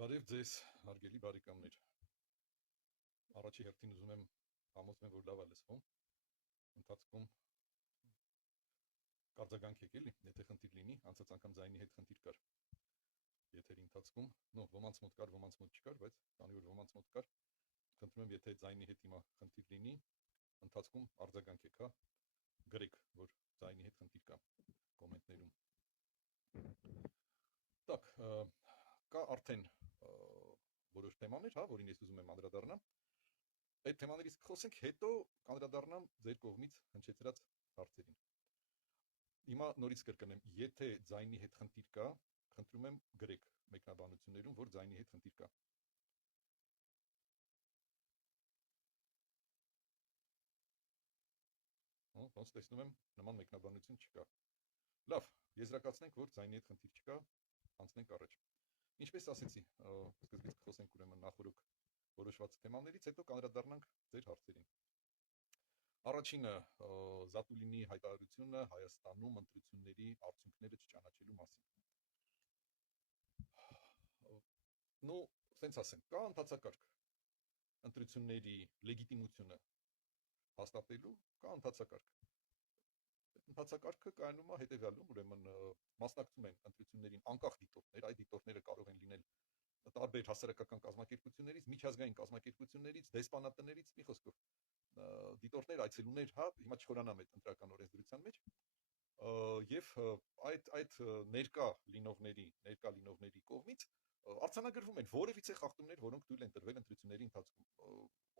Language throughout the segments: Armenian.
Բարև ձեզ, հարգելի բարեկամներ։ Առաջի հերթին ուզում եմ համոզեմ, որ լավ է լսվում։ Ընթացքում կարձագանք եք էլի, եթե խնդիր լինի, անցած անգամ ձայնի հետ խնդիր կար։ Եթերի ընթացքում, ոմանց մոտ կար, ոմանց մոտ չկար, բայց քանի որ ոմանց մոտ կար, խնդրում եմ, եթե ձայնի հետ հիմա խնդիր լինի, ընթացքում արձագանք եք, հա, գրեք, որ ձայնի հետ խնդիր կա կոմենտներում։ Так, կա արդեն որոշ թեմաներ, հա, որին ես ուզում եմ անդրադառնամ։ Այդ թեմաներից կխոսենք, հետո կանդրադառնամ ձեր կողմից հնչեցրած հարցերին։ Հիմա նորից կրկնեմ, եթե ձայնի հետ խնդիր կա, խնդրում եմ գրեք մեկնաբանություններում, որ ձայնի հետ խնդիր կա։ Ոնց տեսնում եմ, նման մեկնաբանություն չկա։ Լավ, եզրակացնենք, որ ձայնի հետ խնդիր չկա, անցնենք առաջ։ Ինչպես ասեցի, սկզբից կխոսենք ուրեմն նախորդ որոշված թեմաներից, հետո կանդրադառնանք ձեր հարցերին։ Առաջինը Զատուլինի հայտարարությունը Հայաստանում ընտրությունների արդյունքները չճանաչելու մասին։ Սենց ասեմ, կա ընթացակարգ ընտրությունների լեգիտիմությունը հաստատելու, կա ընթացակարգ։ Ընթացակարգը կայանում է հետևյալում, ուրեմն մասնակցում են ընտրություններին անկախ դիտորդներ, այդ դիտորդները կարող են լինել տարբեր հասարակական կազմակերպություններից, միջազգային կազմակերպություններից, դեսպանատներից, մի խոսքով դիտորդներ, այցելուներ, հա, հիմա չխորանամ այդ ընտրական օրենսդրության մեջ, եւ այդ ներկա լինողների կողմից արձանագրվում են որևիցե խախտումներ, որոնք թույլ են տրվել ընտրությունների ընթացքում։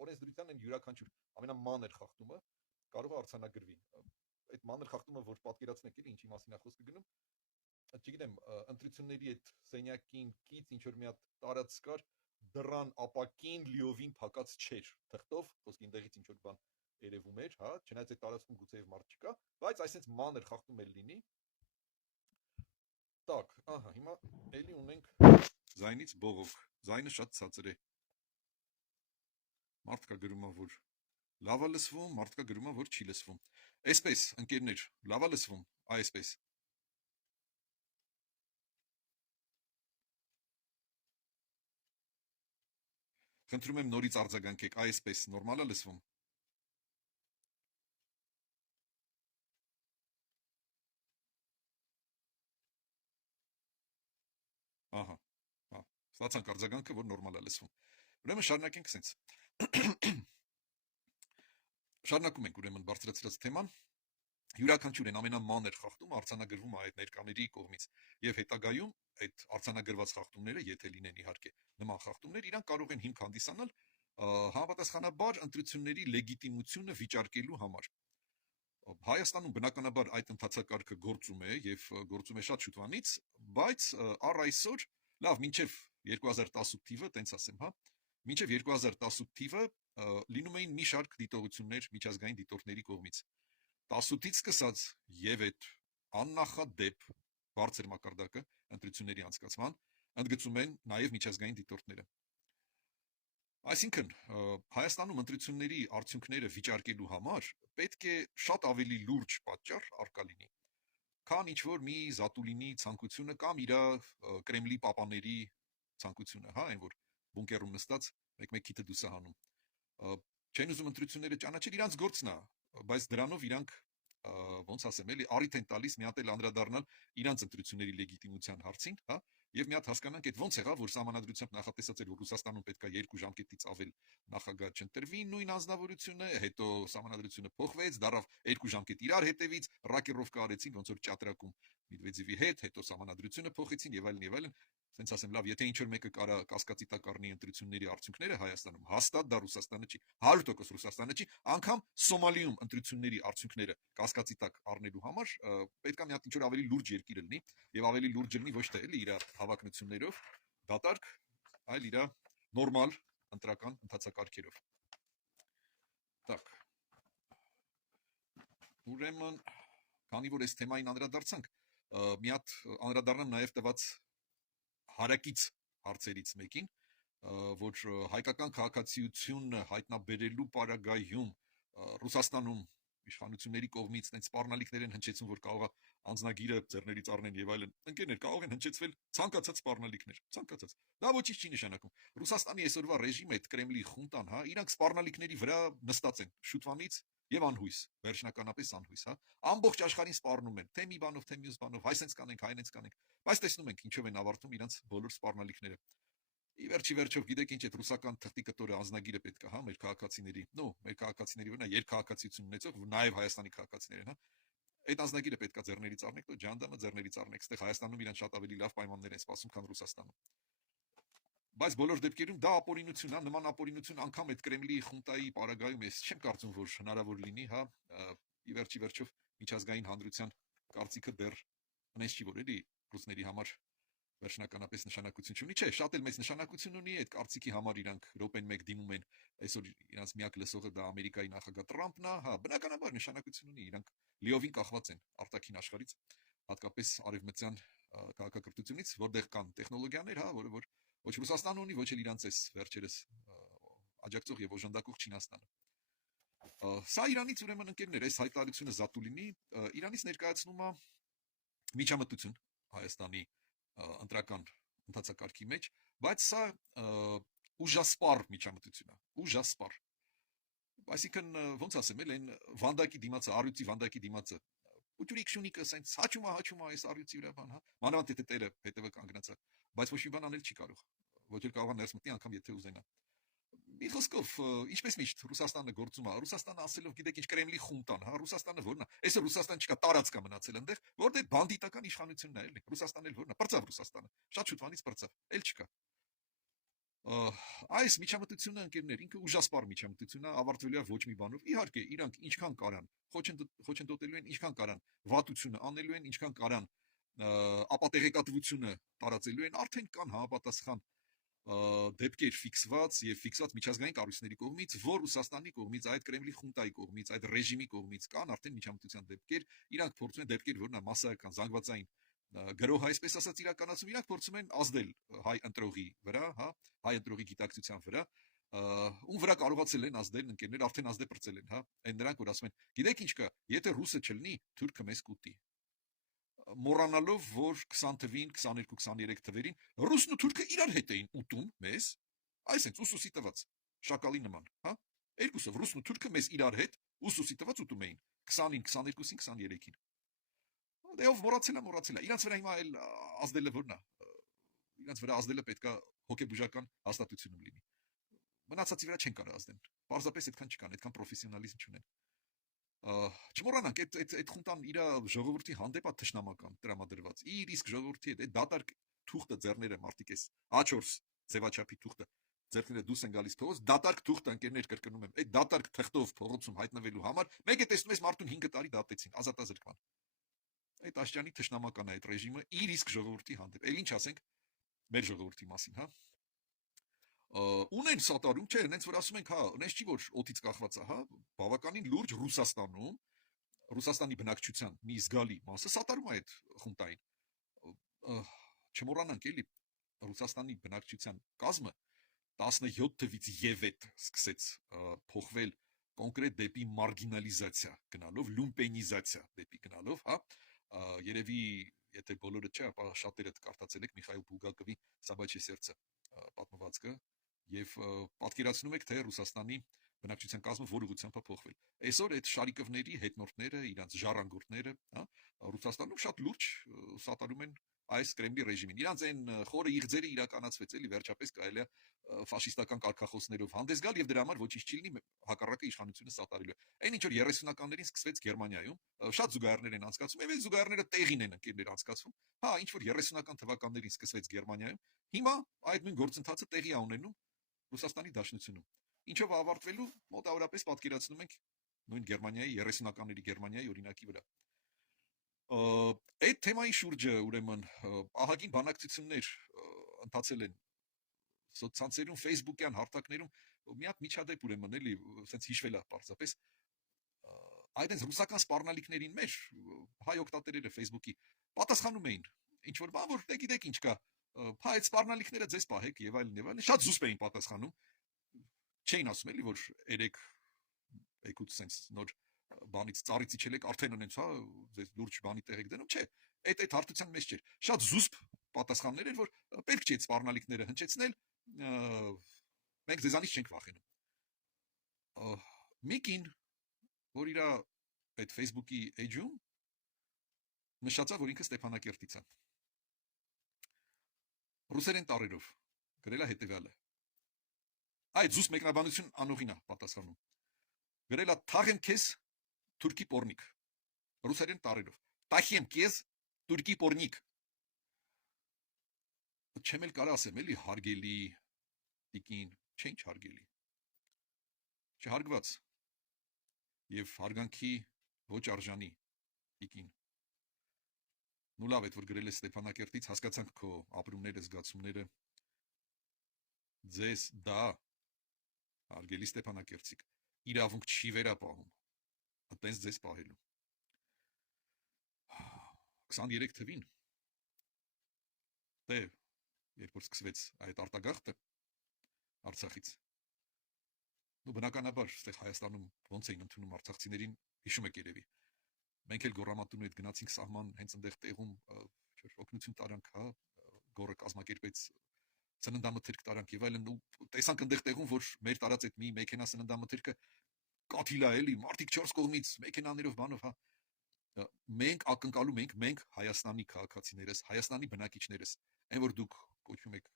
Օրենսդրության այն յուրաքանչյուր ամենամանր խախտումը կարող է արձանագրվի։ Այդ մանր խախտումը, որ պատկերացնեք էլի, ինչի մասին է խոսքը գնում, չգիտեմ, ընտրությունների այդ սենյակին կից ինչ որ մի հատ տարածք կար, դռան ապակին լիովին փակած չէր թղթով, խոսքի այնտեղից ինչ որ բան երևում էր, հա, չնայած այդ տարածքում գուցեև մարդ չկա, բայց այսպես մանր խախտում էլ լինի։ Так, ահա, հիմա էլի ունենք ձայնից բողոք, ձայնը շատ ցածր է։ Մարդկա գրում է, որ լավ է լսվում, մարդկա գրում է, որ չի լսվում։ Այսպես, ընկերներ, լավ է լսվում, այսպես։ Խնդրում եմ նորից արձագանքեք, այսպես, նորմալ է լսվում։ Ահա, հա, ստացանք արձագանքը, որ նորմալ է լսվում։ Ուրեմն շարունակենք սենց։ Շարունակում ենք ուրեմն բարձրացրած թեման։ Յուրաքանչյուր են ամենամանր խախտումը արձանագրվում է այդ ներկաների կողմից եւ հետագայում այդ արձանագրված խախտումները, եթե լինեն իհարկե նման խախտումներ, իրանք կարող են հիմք հանդիսանալ համապատասխանաբար ընտրությունների լեգիտիմությունը վիճարկելու համար։ Հայաստանում բնականաբար այդ ընթացակարգը գործում է եւ գործում է շատ շուտվանից, բայց առ այսօր, լավ, մինչեւ 2018 թիվը, տենց ասեմ, հա, մինչեւ 2018 թիվը լինում էին մի շարք դիտողություններ միջազգային դիտորդների կողմից։ 18-ից սկսած եւ այդ աննախադեպ բարձր մակարդակը ընտրությունների անցկացման ընդգծում են նաեւ միջազգային դիտորդները։ Այսինքն, Հայաստանում ընտրությունների արդյունքները վիճարկելու համար պետք է շատ ավելի լուրջ պատճառ առկա լինի, քան ինչ որ մի Զատուլինի ցանկությունը կամ իր Կրեմլի պապաների ցանկությունը, հա, այն որ բունկերում նստած մեկ-մեկ քիթը դուս է հանում։ Չեն ուզում ընտրությունները ճանաչել, իրանց գործն է, բայց դրանով իրանք ոնց ասեմ, էլի առիթ են տալիս մի հատ էլ անդրադառնալ իրանց ընտրությունների լեգիտիմության հարցին, հա, եւ մի հատ հասկանանք այդ ոնց եղավ, որ սահմանադրությամբ նախատեսած էր, որ Ռուսաստանում պետքա 2 ժամկետից ավել նախագահ չընտրվի նույն անձնավորությունը, հետո սահմանադրությունը փոխվեց, դարավ 2 ժամկետ իրար հետևից, ռակերովկա արեցին, ոնց որ ճատրակում Մեդվեդևի հետ, հետո սահմանադրությունը փոխեցին եւ այլն եւ այլն։ Սենց ասեմ, լավ, եթե ինչ որ մեկը կարա կասկածի տակ առնի ընտրությունների արդյունքները Հայաստանում, հաստատ դա Ռուսաստանը չի, 100% Ռուսաստանը չի, անգամ Սոմալիում ընտրությունների արդյունքները կասկածի տակ առնելու համար պետք է մի հատ ինչ որ ավելի լուրջ երկիր լինի եւ ավելի լուրջ լինի ոչ թե էլի իր հավակնություններով, դատարկ, այլ իր նորմալ ընտրական ընթացակարգերով։ Так. Ուրեմն, քանի որ այս թեմային անդրադարձանք, մի հատ անդրադառնամ նաեւ տված հարակից հարցերից մեկին, որ հայկական քաղաքացիությունը հայտնաբերելու պարագայում Ռուսաստանում իշխանությունների կողմից այնց սպառնալիքներ են հնչեցում, որ կարող է անձնագիրը ձեռներից առնեն եւ այլն, ընկերներ կարող են հնչեցվել ցանկացած սպառնալիքներ, ցանկացած։ Դա ոչինչ չի նշանակում։ Ռուսաստանի այսօրվա ռեժիմը, այդ Կրեմլի խունտան, իրանք սպառնալիքների վրա նստած են շուտվանից եւ անհույս, վերջնականապես անհույս, ամբողջ աշխարհին սպառնում են, թե մի բանով, թե մյուս բանով, հայ սենց կանենք, հայնենց կանենք, բայց տեսնում ենք ինչով են ավարտում իրանք բոլոր սպառնալիքները։ Ի վերջի վերջով գիտեք ինչ այդ ռուսական թղթի կտորը անձնագիրը պետք է, մեր քաղաքացիների, մեր քաղաքացիների վրա երկհաղաքացիություն ունեցող, նաեւ Հայաստանի քաղաքացիներին, այդ անձնագիրը պետք է ձեռներից առնեք, դու ջանդամը ձեռներից առնեք, այստեղ Հայաստանում իրեն շատ ավելի լավ պայմաններ են սպասում, քան Ռուսաստանում։ Բայց բոլոր դեպքերում դա ապօրինություն է, նման ապօրինություն անգամ այդ Կրեմլի խունտայի պարագայում ես չեմ կարծում, որ հնարավոր լինի, ի վերջի վերջով միջազգային հանրության կարծիքը դեռ այնպես չի, որ էլի ռուսների համար վերջնականապես նշանակություն չունի, չէ, շատ էլ մեծ նշանակություն ունի, այդ կարծիքի համար իրանք րոպեն մեկ դիմում են, այսօր իրանց միակ լսողը դա Ամերիկայի նախագահ Տրամփն է, բնականաբար նշանակություն ունի, իրանք լիովին կախված են արտաքին աշխարհից, հատկապես արևմտյան քաղաքակրթությունից, որտեղ կան տեխնոլոգիաներ, որը որ ոչ Ռուսաստանը ունի, ոչ էլ իրանց էս վերջերս աջակցող եւ օժանդակող Չինաստանը։ Սա Իրանից ուրեմն ընկերներ, այս հայտարարությունը Զատուլինի Իրանից ներկայացնում է միջամտություն Հայաստանի ընտրական ընթացակարգի մեջ, բայց սա ուժասպառ միջամտություն է, ուժասպառ։ Այսինքն ոնց ասեմ, այն վանդակի դիմացը, առյուծի վանդակի դիմացը, ուտյուրիկ շունիկը սենց հաչում է այս առյուծի վրա բան, մանավանդ եթե տերը հետևը կանգնած է, բայց ոչ մի բան անել չի կարող, ոչ էլ կարող է ներս մտնի անգամ եթե ուզենա։ Մի խոսքով, ինչպես միշտ Ռուսաստանը գործում է, Ռուսաստանը ասելով գիտեք ինչ Կրեմլի խունտան, Ռուսաստանը որն է, այսօր Ռուսաստան չկա, տարածք է մնացել այնտեղ, որտեղ բանդիտական իշխանությունն է, էլի, Ռուսաստանն էլ որն է, պրծավ Ռուսաստանը, շատ շուտվանից պրծավ, էլ չկա։ Այս միջամտությունը ընկերներ, ինքը ուժասպառ միջամտություն է, ավարտվելու է ոչ մի բանով։ Իհարկե, իրանք ինչքան կարան, խոչընդոտելու են, ինչքան կարան, վատությունը անելու են, ինչքան կարան, ապատեղեկատվությունը տարածելու են, արդեն կան համապատասխան դեպքեր ֆիքսված եւ ֆիքսված միջազգային կառույցների կողմից, որ Ռուսաստանի կողմից, այդ Կրեմլի խունտայի կողմից, այդ ռեժիմի կողմից կան արդեն միջամտության դեպքեր, իրանք փորձում են դեպքեր, որն է massական, զանգվածային գրող այսպես ասած իրականացում, իրանք փորձում են ազդել հայ ընտրողի վրա, հայ ընտրողի գիտակցության վրա, ում վրա կարողացել են ազդել ընկերներ, արդեն ազդեպրծել են, այն նրանք, որ ասում են, գիտեք ինչ կա, եթե ռուսը չլինի, թուրքը մեզ կուտի։ Մոռանալով, որ 20 թվին, 22-23 թվերին ռուսն ու թուրքը իրար հետ էին ուտում մեզ, այսինքն ուսուսի տված, շակալի նման, երկուսով ռուսն ու թուրքը մեզ իրար հետ ուսուսի տված ուտում էին 20-ին, 22-ին, 23-ին։ Դեով մոռացել է, իրանց վրա հիմա էլ ազդելը որն է, իրանց վրա ազդելը պետքա հոգեբուժական հաստատությունում լինի։ Մնացածի վրա չեն կարող ազդեն, պարզապես այդքան չկան, այդքան պրոֆեսիոնալիզմ չունեն։ Չմոռանանք, այդ խունտան իր ժողովրդի հանդեպ է թշնամական տրամադրված, իր իսկ ժողովրդի հետ, այդ դատարկ թուղթը ձեռները մարտիկ էս, A4 ձևաչափի թուղթը ձեռները դուրս են գալիս փողոց, դատարկ թուղթը ընկերներ կրկնում եմ, այդ դատարկ թղթով փողոցում հայտնվելու համար, մեկ է տեսնում ես մարդուն 5 տարի դատեցին, ազատազրկման։ Այդ աշճանի թշնամական է այդ ռեժիմը իր իսկ ժողովրդի հանդեպ, էլ ինչ ասենք մեր ժողովրդի մասին, ունեն սատարում, չէ, նենց որ ասում ենք, նենց չի որ օդից կախված է, բավականին լուրջ Ռուսաստանում, Ռուսաստանի բնակչության մի զգալի մասը սատարում է այդ խունտային։ Չմոռանանք էլի, Ռուսաստանի բնակչության կազմը 17 թվից եվետ սկսեց փոխվել կոնկրետ դեպի մարգինալիզացիա գնալով, լումպենիզացիա դեպի գնալով, երևի եթե բոլորը չէ, ապա շատերը կարդացել եք Միխայիլ Բուլգակովի Սաբաչյե սերցը պատմվածքը եւ պատկերացնում եք, թե Ռուսաստանի բնակչության կազմը որ ուղղությամբ է փոխվել։ Այսօր այդ Շարիկովների հետնորդները, իրանց ժառանգորդները, Ռուսաստանում շատ լուրջ սատարում են այս Կրեմլի ռեժիմին։ Իրանց այն խորը իղձերը իրականացվեց, էլի վերջապես կարելի է ֆաշիստական կարգախոսներով հանդես գալ եւ դրա համար ոչինչ չի լինի, հակառակը իշխանությունը սատարելու է։ Այն ինչ որ 30-ականներին սկսվեց Գերմանիայում, շատ զուգահեռներ են անցկացվում, եւ այդ զուգահեռները տեղին են ընկերներ անցկացվում։ Ինչ որ 30-ական թվականներին սկսվեց Գերմանիայում, հիմա այդ նույն գործընթացը տեղի է ունենում Ռուսաստանի Դաշնությունում։ Ինչով ավարտվելու մոտավորապես պատկերացնում ենք նույն Գերմանիայի 30-ականների Գերմանիայի օրինակի վրա։ Այդ թեմայի շուրջը ուրեմն ահագին բանակցություններ ընթացել են սոցցանցերում, Facebook-յան հարթակներում, միակ միջադեպ ուրեմն էլի ասենց հիշվել է պարզապես այդ այս ռուսական սպառնալիքներին մեր հայ օգտատերերը Facebook-ի պատասխանում էին ինչ որ բան, որ գիտեք ինչ կա, այդ սպառնալիքները ձեզ պահեք եւ այլն, շատ զուսպ էին պատասխանում, չէին ասում էլի որ 3 sense նոր բանից ծառից իջել եք արդեն ունենց, հա, ձեզ լուրջ բանի տեղ եք դնում, չէ, այդ հարթության մեջ չէր։ Շատ զուսպ պատասխաններ էր, որ պետք չէ այդ սպառնալիքները հնչեցնել, մենք ձեզանից չենք վախենում։ Միկին, որ իր այդ Facebook-ի էջում նշած է, որ ինքը Ստեփանակերտից է։ Ռուսերեն տառերով գրել է հետևյալը։ Այդ զուսպ մեկնաբանություն անողին է պատասխանում։ Գրել է թաղեմ քեզ թուրքի պորնիկ։ Ռուսերեն տառերով։ Տախեմ քեզ թուրքի պորնիկ։ Չեմ էլ կարող ասեմ, էլի հարգելի տիկին, չէ ինչ հարգելի։ Չհարգված եւ հարգանքի ոչ արժանի տիկին։ Նու լավ է, որ գրել է Ստեփանակերտից, հասկացանք քո ապրումները, զգացումները։ Ձեզ դա հարգելի Ստեփանակերտցիք իրավունք չի վերապահում։ Այտենց ձեզ պահելու։ 23 թվին դե երբ որ սկսվեց այդ արտագաղթը Արցախից։ Ու բնականաբար այստեղ Հայաստանում ոնց էին ընդունում արցախցիներին, հիշում եք երևի։ Մենք էլ գոռամատունու հետ գնացինք սահման, հենց այնտեղ տեղում օգնություն տարանք, հա, գոռը կազմակերպեց սննդամթերք տարանք եւ այլն, ու տեսանք այնտեղ տեղում, որ մեր տարած այդ մի մեքենա սննդամթերքը կաթիլա էլի, մարդիկ 4 կողմից մեքենաներով բանով, հա։ Մենք ակնկալում ենք, մենք Հայաստանի քաղաքացիներս, Հայաստանի բնակիչներս, այն որ դուք կոչվում եք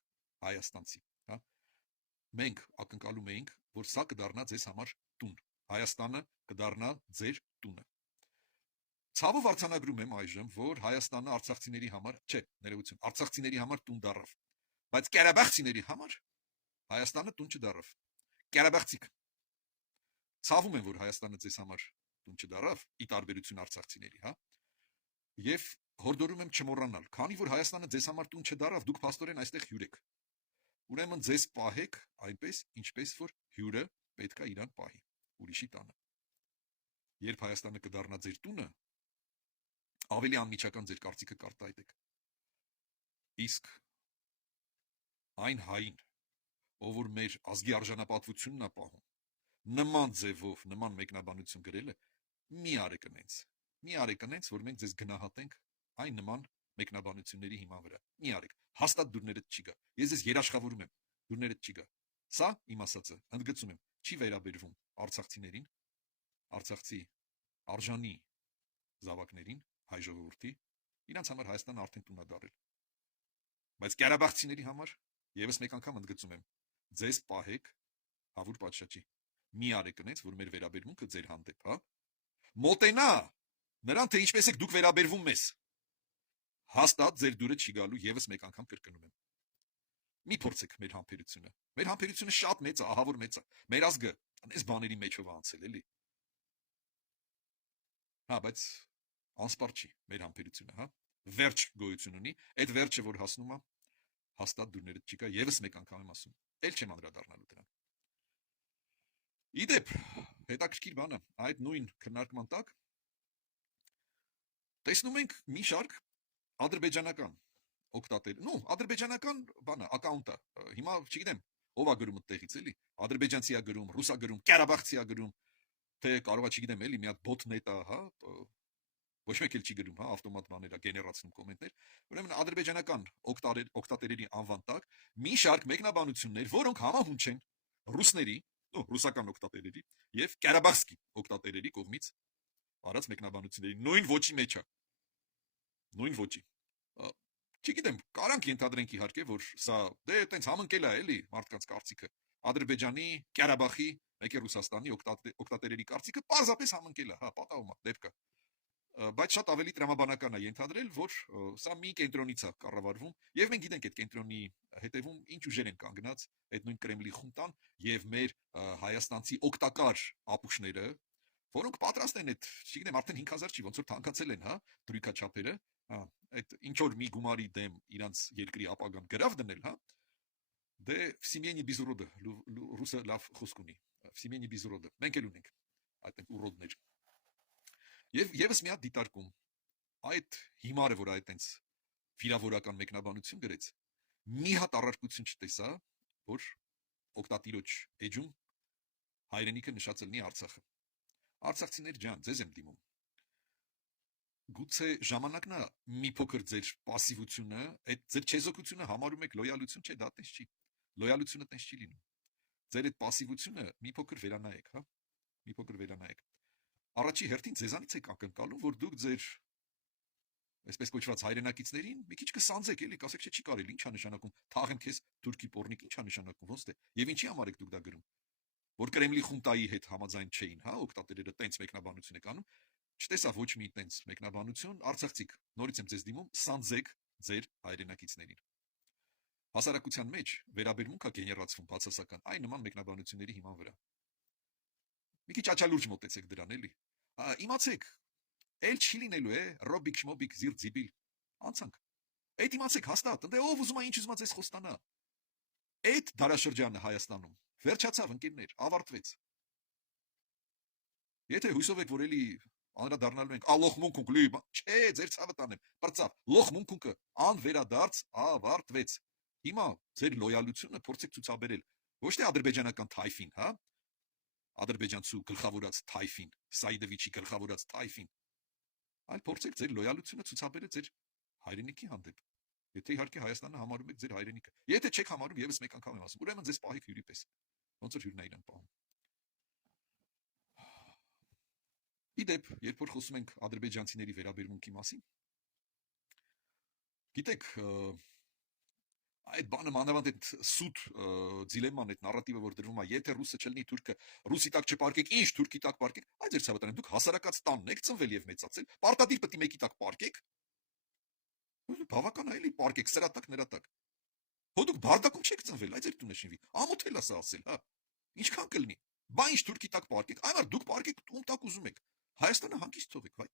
հայաստանցի, հա։ Մենք ակնկալում ենք, որ սա կդառնա ձեզ համար տուն։ Հայաստանը կդառնա ձեր տունը։ Ցավով արձանագրում եմ այժմ, որ Հայաստանը արցախցիների համար, չէ, ներողություն, արցախցիների համար տուն դառավ, բայց Ղարաբաղցիների համար Հայաստանը տուն չդառավ։ Ղարաբաղցիք, ցավում եմ, որ Հայաստանը ձեզ համար տուն չդառավ, ի տարբերություն արցախցիների, հա։ Եվ հորդորում եմ չմոռանալ, քանի որ Հայաստանը ձեզ համար տուն չդառավ, դուք փաստորեն այստեղ հյուր եք։ Ուրեմն ձեզ պահեք այնպես, ինչպես որ հյուրը պետք է իրան պահի, ուրիշի տանը։ Երբ Հայաստանը կդառնա ձեր տունը, ավելի անմիջական ձեր կարծիքը կարտահայտեք։ Իսկ այն հային, ով որ մեր ազգի արժանապատվությունն է պահում, նման ձևով, նման մեկնաբանություն գրելը, մի արեք ընենց, որ մենք ձեզ գնահատենք այն նման մեկնաբանությունների հիման վրա։ Մի արեք, հաստատ դուրներդ չի գա։ Ես ձեզ երաշխավորում եմ, դուրներդ չի գա։ Սա իմ ասածը, ընդգծում եմ, չի վերաբերվում արցախցիներին, արցախցի արժանի զավակներին, հայ ժողովրդի, իրանց համար Հայաստանը արդեն տուն է դառել։ Բայց Ղարաբաղցիների համար եւս մեկ անգամ ընդգծում եմ, ձեզ պահեք հավուր պատշաճի։ Մի արեք ընենց, որ մեր վերաբերմունքը ձեր հանդեպ, հա։ Մոտենա նրան, թե ինչպես եք դուք վերաբերվում մեզ։ Հաստատ ձեր դուրը չի գալու, եւս մեկ անգամ կրկնում եմ։ Մի փորձեք մեր համբերությունը։ Մեր համբերությունը շատ մեծ է, ահավոր մեծ է։ Մեր ազգը այս բաների մեջով անցել էլի։ Հա, բայց անսպար չի մեր համբերությունը, հա։ Վերջ գոյություն ունի, այդ վերջը որ հասնում է, հաստատ դուրներդ չի գա, եւս մեկ անգամ եմ ասում։ Էլ չեմ անդրադառնալու դրան։ Իդեպ, հետաքրքիր բանը, այդ նույն քննարկման տակ տեսնում ենք մի շարք ադրբեջանական օկտատեր, ադրբեջանական բանը, ակաունտը, հիմա չգիտեմ, ով է գրում այդտեղից էլի, ադրբեջանցի է գրում, ռուս է գրում, ղարաբաղցի է գրում, թե կարող է չգիտեմ էլի մի հատ բոթնետ է, հա, ոչ մեկ էլ չի գրում, հա, ավտոմատ բաներ է գեներացնում կոմենտներ, ուրեմն ադրբեջանական օկտատերերի անվան տակ մի շարք մեկնաբանություններ, որոնք համահունչ են ռուսների, ռուսական օկտատերերի եւ ղարաբաղցի օկտատերերի կողմից արած մեկնաբանությունների նույն ոճի մեջ է, նույն ոճի։ Չգիտեմ, կարանք ենթադրենք իհարկե, որ սա դե այտենց համընկել է էլի մարդկանց կարծիքը։ Ադրբեջանի, Ղարաբաղի, մեկ է Ռուսաստանի օկտատերերի կարծիքը պարզապես համընկել է, հա, պատահում է, դեպք է։ Բայց շատ ավելի տրամաբանական է ենթադրել, որ սա մի կենտրոնից է կառավարվում, եւ մենք գիտենք այդ կենտրոնի հետևում ինչ ուժեր են կանգնած, այդ նույն Կրեմլի խունտան եւ մեր հայաստանցի օկտակար ապուշները, որոնք պատրաստ են այդ, չգիտեմ, արդեն 5000 չի, ոնց որ թանկացել են, հա, դրույքաչափերը, հա, այդ ինչ որ մի գումարի դեմ իրանց երկրի ապագան գրավ դնել, հա, դե Всемени без урода, ռուսը լավ խոսք ունի, Всемени без урода, մենք էլ ունենք այդ ուրոդներ։ Եվ եւս մի հատ դիտարկում, այդ հիմարը, որ այտենց վիրավորական մեկնաբանություն գրեց, մի հատ առարկություն չտեսա, որ օկտատիրոջ էջում հայրենիքը նշած լինի Արցախը։ Արցախցիներ ջան, ձեզ եմ դիմում։ Գուցե ժամանակն է մի փոքր ձեր пассивությունը, այդ ձեր չեզոքությունը համարում եք լոյալություն, չէ, դա տես չի։ Լոյալությունը տես չի լինում։ Ձեր այդ пассивությունը մի փոքր վերանայեք, հա։ Մի փոքր վերանայեք։ Առաջի հերթին ձեզանից եք ակնկալում, որ դուք ձեր այսպես կոչված հայրենակիցներին մի քիչ կսանձեք, էլի, կասեք, չէ, չի կարելի, ի՞նչ է նշանակում, թաղեմ քեզ թուրքի պոռնիկ, ի՞նչ է նշանակում, ոնց է։ Եվ ինչի համար եք դուք դա գրում։ Որ Կրեմլի խունտայի հետ համաձայն չէին, հա, օկտատերերը տենց մեկնաբանություն եք անում, չտեսա ոչ մի տենց մեկնաբանություն, արցախցիք, նորից եմ ձեզ դիմում, սանձեք ձեր հայրենակիցներին։ Հասարակության մեջ վերաբերմունք է գեներացվում բացասական այն նման մեկնաբանությունների հիման վրա։ Մի քիչ աչալուրջ մոտեցեք դրան, էլի։ Իմացեք, էլ չի լինելու է, ռոբիկ շմոբիկ զիր ձիբիլ։ Անցանք։ Այդ իմացեք հաստատ, ընդ ով ուզում է ինչ ուզում է ձեզ խոստանա։ Այդ դարաշրջանը Հայաստանում վերջացավ, ընկերներ, ավարտվեց։ Եթե հույսով եք, որ էլի անդրադառնալու ենք ալոխ մունքունք լի, չէ, ձեր ցավը տանեմ, պրծավ, լոխ մունքունքը անվերադարձ ավարտվեց։ Հիմա ձեր լոյալությունը փորձեք ցուցաբերել ոչ թե ադրբեջանական թայֆին, հա, ադրբեջանցու գլխավորած թայֆին, Սայդովիչի գլխավորած թայֆին, այլ փորձեք ձեր լոյալությունը ցուցաբերել ձեր հայրենիքի հանդեպ։ Եթե իհարկե Հայաստանը համարում եք ձեր հայրենիքը։ Եթե չեք համարում, եւս մեկ անգամ եմ ասում, ուրեմն ձեզ պահեք հյուրի պես։ Ոնց որ հյուրն իրեն պահում։ Իդեպ, երբ որ խոսում ենք ադրբեջանցիների վերաբերմունքի մասին, գիտեք, այդ բանը մանավանդ այդ սուտ դիլեման, այդ նարատիվը, որ դրվում է, եթե ռուսը չլինի թուրքը, ռուսի տակ չպարկեք, ինչ թուրքի տակ պարկեք, այդ ձեր ցավը տանեմ, դուք հասարակած տանն եք ծնվել եւ մեծացել, պարտադիր պետք է մեկի տակ պարկեք։ Բավական է էլի պարկեք սրա տակ, նրա տակ։ Հո դուք բարդակում չեք ծնվել, այդ ձեր տունը շինվի։ Ամոթ էլ ասա ասել, հա։ Ինչքան կլինի։ Բա ինչ թուրքի տակ պարկեք, այնար դուք պարկեք ում տակ ուզում եք։ Հայաստանը հանգիստ թողեք, վայ։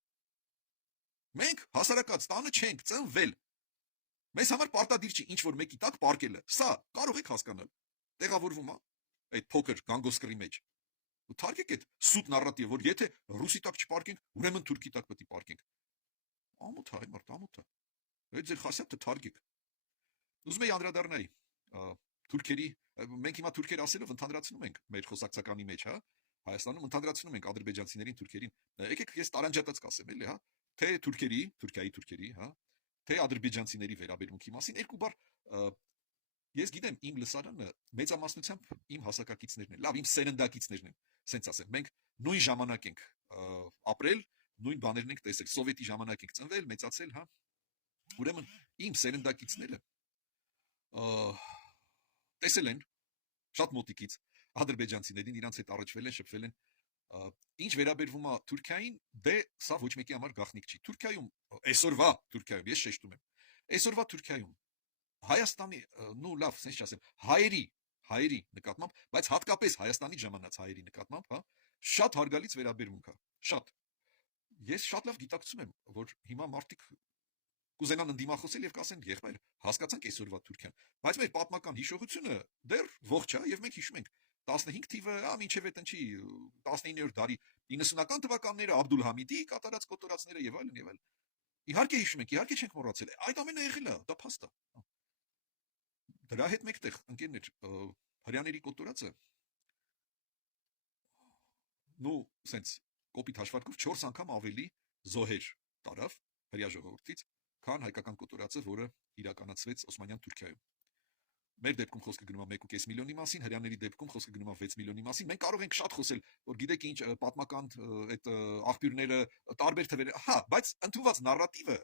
Մենք հասարակած տանը չենք ծնվել։ Մեզ համար պարտադիր չի ինչ որ մեկի տակ պարկելը։ Սա կարող եք հասկանալ։ Տեղավորվում է այդ փոքր գանգոսկրի մեջ։ Ու թարգեք այդ սուտ նարատիվը, որ եթե ռուսի տակ չպարկենք, ուրեմն թուրքի տակ պետք է պարկենք։ Ամոթ է, մարդ, ամոթ է։ Այդ ձեր խասյաթը թարգեք։ Ուզում եի անդրադառնայի թուրքերի, մենք հիմա թուրքեր ասելով ընդհանրացնում ենք մեր խոսակցականի մեջ, հա, Հայաստանում ընդհանրացնում ենք ադրբեջանցիներին, թուրքերին։ Եկեք ես տարանջատած կասեմ, էլի, հա, թե թուրքերի, Թուրքիայի թուրքերի, հա, թե ադրբեջանցիների վերաբերմունքի մասին երկու բառ ես գիտեմ իմ լսարանը մեծամասնությամբ իմ հասակակիցներն են, լավ, իմ սերնդակիցներն են, սենց ասեմ, մենք նույն ժամանակ ենք ապրել, նույն բաներն ենք տեսել, սովետի ժամանակ ենք ծնվել, մեծացել, հա։ Ուրեմն իմ սերնդակիցները տեսել են շատ մոտիկից ադրբեջանցիներին, իրանց հետ առաջվել են, շփվել են։ Ինչ վերաբերվում է Թուրքիային, դե սա ոչ մեկի համար գաղտնիք չի։ Թուրքիայում, այսօրվա Թուրքիայում, ես շեշտում եմ, այսօրվա Թուրքիայում Հայաստանի, նու լավ, sense չասեմ, հայերի նկատմամբ, բայց հատկապես Հայաստանի ժամանած հայերի նկատմամբ, հա, շատ հարգալից վերաբերմունք է, շատ։ Ես շատ լավ գիտակցում եմ, որ հիմա մարդիկ կուզենան ընդդիմախոսել եւ կասեն, եղբայր, հասկացանք այսօրվա Թուրքիան, բայց մեր պատմական հիշողությունը դեռ ողջ է եւ մենք հիշում ենք 15 թիվը, մինչև այդ ընչի 19-րդ դարի 90-ական թվականները Աբդուլհամիդի կատարած կոտորածները եւ այլն եւ այլն։ Իհարկե հիշում ենք, իհարկե չենք մոռացել։ Այդ ամենը եղել է, դա փաստ է։ Դրա հետ մեկտեղ, ընկերներ, հрьяաների կոտորածը նու սենց կոպիտ հաշվարկով 4 անգամ ավելի զոհեր տարավ հрья ժողովրդից, քան հայկական կոտորածը, որը իրականացվեց Օսմանյան Թուրքիայում։ Մեր դեպքում խոսքը գնում է 1.5 միլիոնի մասին, հрьяաների դեպքում խոսքը գնում է 6 միլիոնի մասին։ Մենք կարող ենք շատ խոսել, որ գիտեք ինչ պատմական այդ աղբյուրները տարբեր թվեր, հա, բայց ընդունված նարատիվը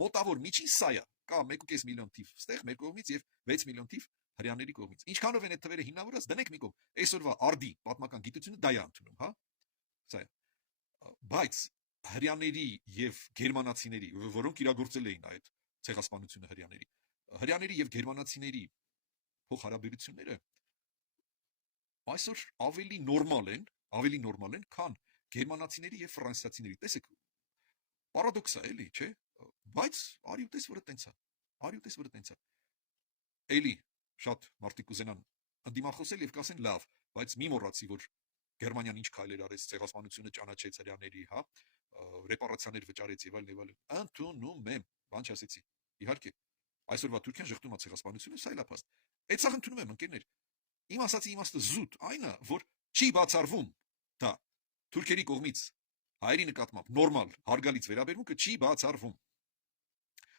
մոտավոր միջին սա է, կա 1.5 միլիոն թիվ ստեղ մեր կողմից եւ 6 միլիոն թիվ հрьяաների կողմից։ Ինչքանով են այդ թվերը հիմնավորված, դնենք մի կողմ։ Այսօրվա արդի պատմական գիտությունը դա է ընդունում, հա։ Սա է։ Բայց հрьяաների եւ գերմանացիների, որոնք իրագործել էին այդ ցեղասպանությունը հрьяաների եւ գերմանացիների փոխհարաբերությունները այսօր ավելի նորմալ են, քան գերմանացիների եւ ֆրանսիացիների։ Տեսեք, պարադոքս է, էլի, չէ՞։ Բայց արի ու տես, որը տենց է։ Էլի շատ մարդիկ կուզենան ընդդիմախոսել եւ կասեն, լավ, բայց մի մոռացի, որ Գերմանիան ինչ քայլեր արեց, ցեղասպանությունը ճանաչեց հрьяաների, հա, ռեպարացիաներ վճարեց եւ այլն։ Ընդունում եմ, բան չասեցի։ Իհարկե, այսօրվա Թուրքիան շղթում է ցեղասպանությունը, սա էլ է փաստ։ Այդ սա ընդունում եմ, ընկերներ։ Իմ ասացի իմաստը զուտ այն է, որ չի բացառվում դա, Թուրքերի կողմից հայերի նկատմամբ նորմալ հարգալից վերաբերմունքը չի բացառվում։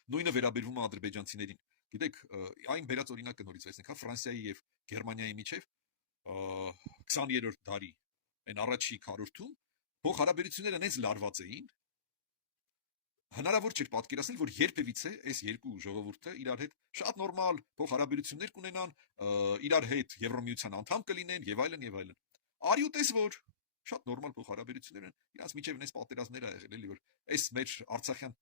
Նույնը վերաբերվում է ադրբեջանցիներին։ Գիտեք, այն բերած օրինակը նորից տեսնենք, հա, Ֆրանսիայի եւ Գերմանիայի միջև 20-րդ դարի այն առաջի քառորդում փոխհարաբերությունները այնպես լարված էին, հնարավոր չէր պատկերացնել, որ երբևիցե այս երկու ժողովուրդը իրար հետ շատ նորմալ փոխհարաբերություններ կունենան, իրար հետ Եվրոմիության անդամ կլինեն եւ այլն եւ այլն։ Արի ու տես, որ շատ նորմալ փոխհարաբերություններ են, իրանց միջև այնպես պատերազմներ ա եղել, էլի որ այս մեր Արցախյան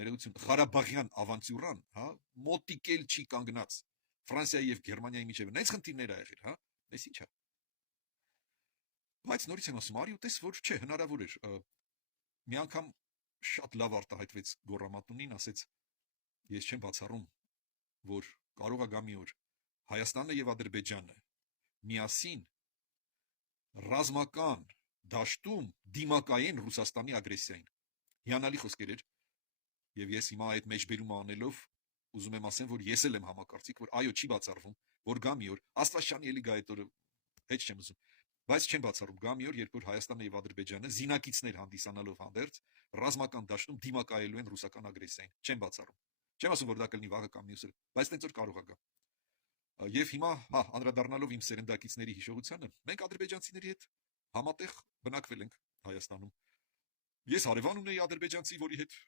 ներողություն Ղարաբաղյան ավանտյուրան, հա, մոտիկել չի կանգնած Ֆրանսիայի եւ Գերմանիայի միջև այնպես խնդիրներ ա եղել, հա, այս ի՞նչ է։ Բայց նորից եմ ասում, արի ու տես, որ չէ, հնարավոր էր մի անգամ շատ լավ արտահայտվեց Գոռամատունին, ասեց. ես չեմ բացառում, որ կարող է գա մի օր Հայաստանը եւ Ադրբեջանը միասին ռազմական դաշտում դիմակայեն Ռուսաստանի ագրեսիային։ Հիանալի խոսքեր էր, եւ ես հիմա այդ մեջբերումը անելով ուզում եմ ասեմ, որ ես էլ եմ համակարծիք, որ այո, չի բացառվում, որ գա մի օր, Աստվածաշանի էլի գա այդ օրը, հետ չեմ ուզում, բայց չեմ բացառում, գա մի օր, երբ որ Հայաստանը եւ Ադրբեջանը զինակիցներ հանդիսանալով հանդերձ ռազմական դաշտում դիմակայելու են ռուսական ագրեսիային։ Չեմ բացառում։ Չեմ ասում, որ դա կլինի վաղը կամ մյուսը, բայց տենց որ կարող է գա։ Եվ հիմա, հա, անդրադառնալով իմ սերնդակիցների հիշողությանը, մենք ադրբեջանցիների հետ համատեղ բնակվել ենք Հայաստանում։ Ես հարևան ունեի ադրբեջանցի, որի հետ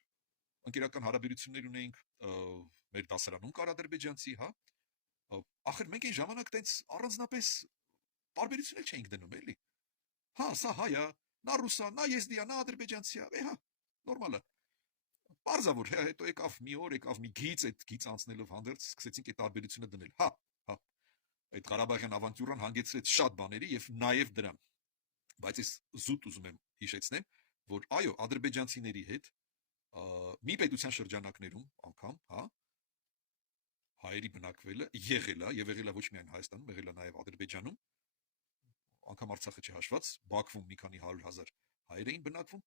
ընկերական հարաբերություններ ունեինք, մեր դասարանում կար ադրբեջանցի, հա։ Ախր մենք այն ժամանակ տենց առանձնապես տարբերություն էլ չէինք դնում, էլի։ Հա, սա հայ է, նա ռուս է, նա եզդի է, նա ադրբեջանցի է, հա, նորմալ է։ Պարզավոր, հա, հետո եկավ մի օր, եկավ մի գիծ, այդ գիծ անցնելով հանդերձ սկսեցինք այդ տարբերությունը դնել։ Հա, հա։ Այդ Ղարաբաղյան ավանտյուրան հանգեցրեց շատ բաների եւ նաեւ դրան։ Բայց ես զուտ ուզում եմ հիշեցնեմ, որ այո, ադրբեջանցիների հետ մի պետության շրջանակներում անգամ, հա, հայերի բնակվելը եղել է եւ եղել է ոչ միայն Հայաստանում, եղել է նաեւ Ադրբեջանում, անգամ Արցախը չհաշված, Բաքվում մի քանի 100,000 հայեր էին բնակվում։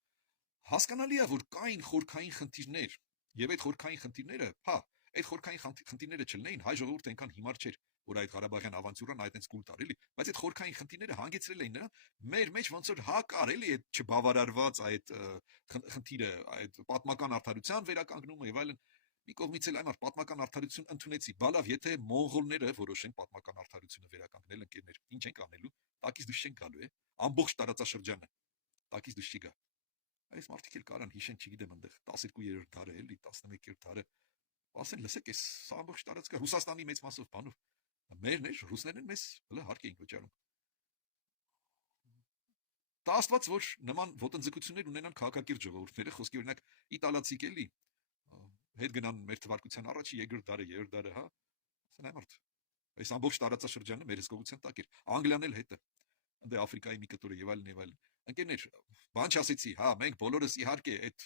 Հասկանալի է, որ կային խորքային խնդիրներ, եւ այդ խորքային խնդիրները, հա, այդ խորքային խնդիրները չլինեին, հայ ժողովուրդը այնքան հիմար չէր, որ այդ Ղարաբաղյան ավանտյուրան այդտենց կուլ տար, էլի, բայց այդ խորքային խնդիրները հանգեցրել էին նրան, մեր մեջ ոնց որ հա կար, էլի, այդ չբավարարված այդ խնդիրը, այդ պատմական արդարության վերականգնումը եւ այլն։ Մի կողմից էլ այնար պատմական արդարություն ընդունեցի, բալավ, եթե մոնղոլները որոշեն պատմական արդարությունը վերականգնել, ընկերներ, ինչ ենք անելու, տակից դուրս չեն գալու, ամբողջ տարածաշրջանը տակից դուրս չի գա։ Այս մարդիկ էլ կարան հիշեն, չգիտեմ, այնտեղ 12-րդ դարը էլի, 11-րդ դարը, ասեն, լսեք, այս ամբողջ տարածքը Ռուսաստանի մեծ մասով բանով, մերն էր, ռուսներն են մեզ հələ հարկ էին վճարում։ Դա աստված, որ նման ոտնձգություններ ունենան քաղաքակիրթ ժողովուրդները, խոսքի օրինակ իտալացիք էլի, հետ գնան մեր թվարկության առաջի երկրորդ դարը, երրորդ դարը, հա, ասեն այ մարդ, այս ամբողջ տարածաշրջանը մեր հսկողության տակ էր, Անգլիան էլ հետը, ընդ Աֆրիկայի մի կտորը եւ այլն եւ այլն։ Ընկերներ, բան չասեցի, հա, մենք բոլորս իհարկե այդ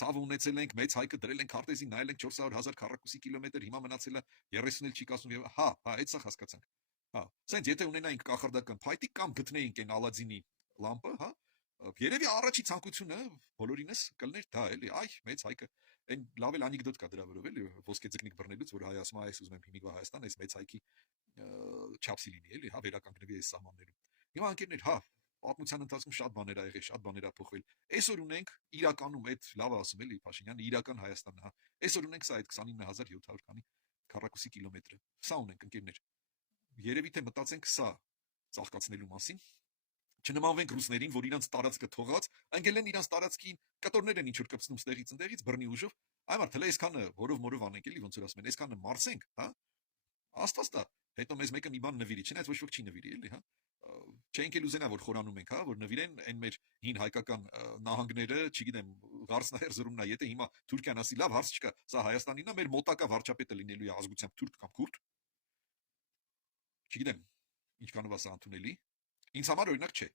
ցավը ունեցել ենք, մեծ հայկը դրել ենք քարտեզին, նայել ենք 400,000 քառակուսի կիլոմետր, հիմա մնացել է 30 էլ չի կասում եւ հա, այդ սա հասկացանք։ Հա, սենց եթե ունենայինք կախարդական փայտիկ կամ գտնեինք այն Ալադինի լամպը, հա, երևի առաջի ցանկությունը բոլորինս կլներ դա էլի, այ մեծ հայկը այն լավ էլ անեկդոտ կա դրա վրով էլի ոսկե ձկնիկ բռնելուց, որ հայ ասում է, այս ուզում եմ հիմիկվա Հայաստան, այս մեծ հայկի չափսի լինի էլի, հա, վերականգնվի այս սահմաններում։ Հիմա ընկերներ, հա, պատմության ընթացքում շատ բաներ ա եղել, շատ բաներ ա փոխվել։ Այսօր ունենք իրականում այդ լավ ասում էլի Փաշինյանը, իրական Հայաստանը, հա։ Այսօր ունենք սա այդ 29700 քանի քառակուսի կիլոմետրը։ Սա ունենք ընկերներ։ Երևի թե մտածենք սա ծաղկացնելու մասին, չնմանվենք ռուսներին, որ իրանց տարածքը թողած, ընկել են իրանց տարածքին, կտորներ են ինչ որ կպցնում ստեղից ընդեղից բռնի ուժով, այմար թլե այսքանը որով մորով անենք էլի ոնց որ ասում են, այսքանը մարսենք, հա։ Աստված տա, հետո մեզ մեկը մի բան նվիրի, չնայած ոչ ոք չի նվիրի էլի, հա։ Չենք էլ ուզենա որ խորանում ենք, հա, որ նվիրեն այն մեր հին հայկական նահանգները, չգիտեմ, Ղարսնահեր զրումնա, եթե հիմա Թուրքիան ասի, լավ, հարց չկա, սա Հայաստանինն է, մեր մոտակա վարչապետը լինելու է ազգությամբ թուրք կամ քուրդ։ Չգիտեմ, ինչքանով է սա ընդունելի։ Ինձ համար օրինակ չէ։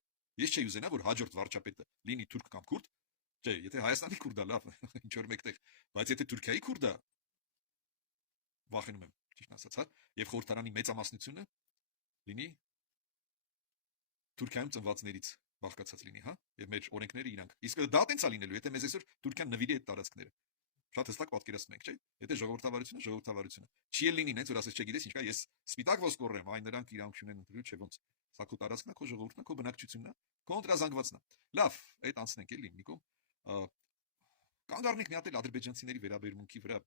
Ես չէի ուզենա, որ հաջորդ վարչապետը լինի թուրք կամ քուրդ։ Չէ, եթե Հայաստանի քուրդ է, լավ, ինչ որ մեկտեղ, բայց եթե Թուրքիայի քուրդ է, վախենում եմ, ճիշտ ասած, հա, եւ խորհրդարանի մեծամասնությունը լինի Թուրքիայում ծնվածներից բաղկացած լինի, հա, եւ մեր օրենքները իրանք։ Իսկ դա տենց է լինելու, եթե մեզ այսօր Թուրքիան նվիրի այդ տարածքները։ Շատ հստակ պատկերացնում ենք, չէ՞։ Եթե ժողովրդավարությունը չի էլ լինի, նենց որ ասես չգիտես ինչ կա, ես սպիտակ ոսկու կորրեմ, այն նրանք իրանք ունեն ընդրու, չէ՞ ոնց։ Սա քո տարածքն է, քո ժողովուրդն է, քո բնակչությունն է, քո ընտրազանգվածն է։ Լավ, այդ անցնենք էլի մի կողմ։ Կանգ առնենք մի հատ էլ ադրբեջանցիների վերաբերմունքի վրա,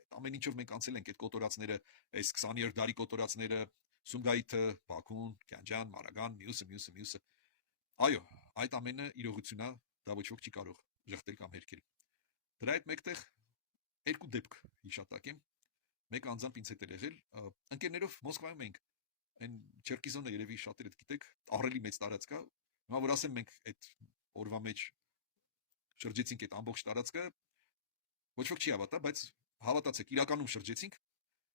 այդ ամեն ինչով մենք անցել ենք այդ կոտորածները, այս 20-րդ դարի կոտորածները, Սումգայիթը, Բաքուն, Գանջան, Մարագան, մյուսը։ Այո, այդ ամենը իրողություն է, դա ոչ ոք չի կարող ժխտել կամ հերքել։ Դրա հետ մեկտեղ երկու դեպք հիշատակեմ։ Մեկը անձամբ ինձ հետ էր եղել, ընկերներով Մոսկվայում էինք, այն Չերկիզոնը երևի շատերդ գիտեք, ահռելի մեծ տարածք է։ Հիմա որ ասեմ մենք այդ օրվա մեջ շրջեցինք այդ ամբողջ տարածքը, ոչ ոք չի հավատա, բայց հավատացեք, իրականում շրջեցինք։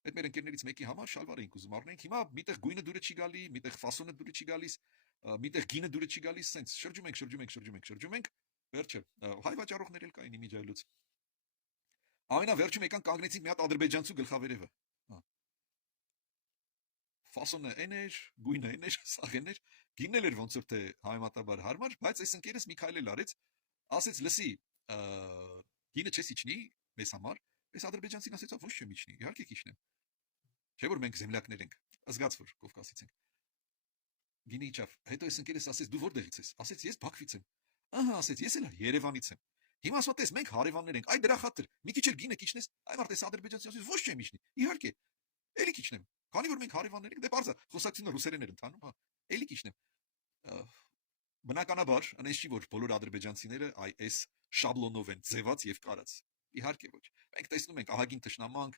Այդ մեր ընկերներից մեկի համար շալվար էինք ուզում առնենք։ Հիմա միտեղ գույնը դուրը չի գալի, միտեղ ֆասոնը դուրը չի գալիս, միտեղ գինը դուրը չի գալիս, սենց շրջում ենք, վերջը հայ վաճառողներ էլ կային իմիջայլուց։ Ամենավերջում եկան կանգնեցինք մի հատ ադրբեջանցու գլխավերևը։ Ֆասոնը այն էր, գույնը այն էր, սաղեն էր, գինն էր ոնց որ թե համեմատաբար հարմար, բայց այս ընկերս մի քայլ էլ արեց, ասեց լսի, գինը չես իջնի մեզ համար, այս ադրբեջանցին ասեց ոչ չեմ իջնի, իհարկե կիջնեմ։ Չէ որ մենք զեմլյակներ ենք, զգաց որ Կովկասից ենք։ Գինը իջավ, հետո այս ընկերս ասեց դու որտեղից ես, ասեց ես Բաքվից եմ։ Ահա, ասեց ես էլ Երևանից եմ։ Հիմա ասա տես մենք հարևաններ ենք, այ դրա խաթր, մի քիչ էլ գինը կիջնես, այ մարդ էս ադրբեջանցին ասեց ոչ չեմ իջնի, իհարկե, էլի կիջնեմ։ Քանի որ մենք հարևաններ ենք, դե բարձա, խոսակցությունը ռուսերեն էր ընթանում, հա, էլի կիջնեմ։ Բնականաբար, այնպես չի որ բոլոր ադրբեջանցիները այս շաբլոնով են ձևած եւ կարած։ Իհարկե ոչ։ Մենք տեսնում ենք ահագին թշնամանք,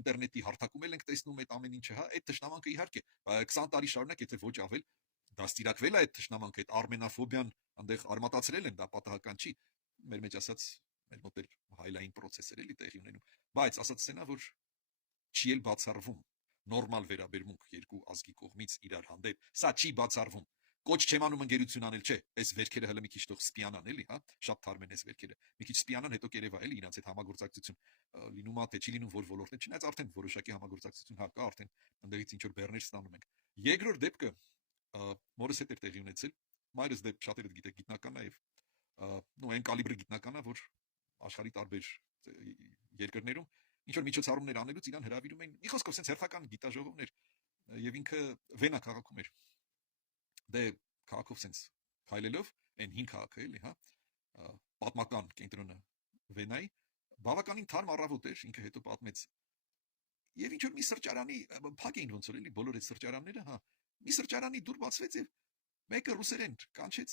ինտերնետի հարթակում ենք տեսնում այդ ամեն ինչը, հա, այդ թշնամանքը իհարկե 20 տարի շարունակ, եթե ոչ ավել, դաստիարակվել է այդ թշնամանքը, այդ արմենաֆոբիան այնտեղ արմատացրել են, դա պատահական չի։ Մեր մեջ ասած, մեր մոտ էլ հայլային process-եր էլի տեղի ունենում, բայց ասած սենա որ չի էլ բացառվում նորմալ վերաբերմունք երկու ազգի կողմից իրար հանդեպ, սա չի բացառվում։ Կոչ չեմ անում ընկերություն անել, չէ, այս վերքերը հələ մի քիչ թող սպիանան էլի, հա, շատ թարմ են այս վերքերը։ Մի քիչ սպիանան, հետո կերևա էլի իրանց այդ համագործակցություն լինում է, թե չի լինում, որ ոլորտներ, չնայած արդեն որոշակի համագործակցություն հա կա, արդեն ընդդեղից ինչ որ բեռներ ստանում ենք։ Երկրորդ դեպքը մորս հետ էր տեղի ունեցել, մայրս դեպ շատերը գիտեք գիտնական է եւ նո այն կալիբրի գիտնական է, որ աշխարհի տարբեր երկրներում ինչ որ միջոցառումներ անելուց իրան հրավիրում էին, մի խոսքով sense հերթական գիտաժողովներ եւ ինքը Վենա քաղաքում էր։ Դե քաղաքով sense քայլելով այն 5 քաղաքը էլի, հա, պատմական կենտրոնը Վենայի բավականին թարմ առավոտ էր, ինքը հետո պատմեց։ Եվ ինչ որ մի սրճարանի փակ էին ոնց որ էլի բոլոր այդ սրճարանները, հա, մի սրճարանի դուր բացվեց եւ մեկը ռուսերեն կանչեց.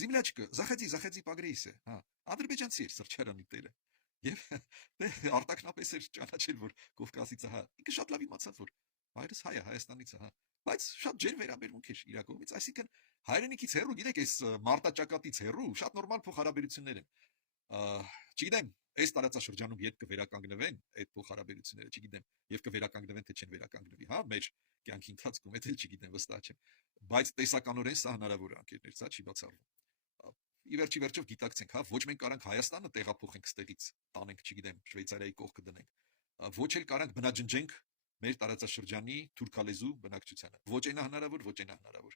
Զիմլячка, заходи погрейся, հա, ադրբեջանցի էր սրճարանի տերը։ Եվ դե արտակնապես էր ճանաչել, որ Կովկասից է, հա, ինքը շատ լավ իմացավ, որ հայրս հայ է, Հայաստանից է, հա, բայց շատ ջեր վերաբերմունք էր իր կողմից, այսինքն հայրենիքից հեռու, գիտեք, այս մարտաճակատից հեռու շատ նորմալ փոխհարաբերություններ են։ Չգիտեմ, այս տարածաշրջանում երբ կվերականգնվեն այդ փոխհարաբերությունները, չգիտեմ, եւ կվերականգնվեն թե չեն վերականգնվի, հա, մեր կյանքի ընթացքում, դա էլ չգիտեմ, վստահ չեմ, բայց տեսականորեն սա հնարավոր է, անկերներ, սա չի բացառվում։ Ի վերջի վերջով գիտակցենք, հա, ոչ մենք կարանք Հայաստանը տեղափոխենք ստեղից, տանենք, չգիտեմ, Շվեյցարիայի կողքը դնենք, ոչ էլ կարանք բնաջնջենք մեր տարածաշրջանի թուրքալեզու բնակչությանը։ Ոչ այնա հնարավոր, ոչ այնա հնարավոր։